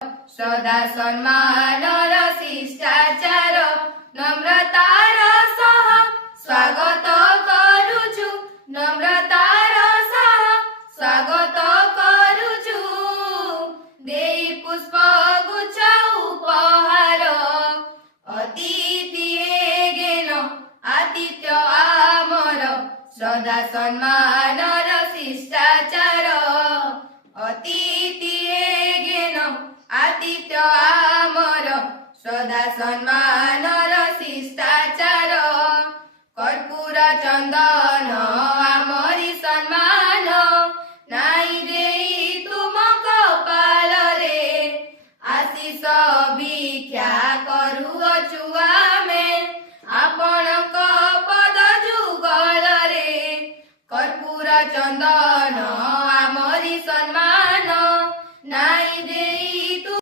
श्रद्धा सम्मानर शिष्टाचार नम्रतार सह स्वागत करुछु नम्रतार सह स्वागत करुछु देई पुष्प गुच्छ उपहार अतिथि गेन आतिथ्य आमर श्रद्धा सम्मानर शिष्टाचार अतिथि गेन आतिथ्य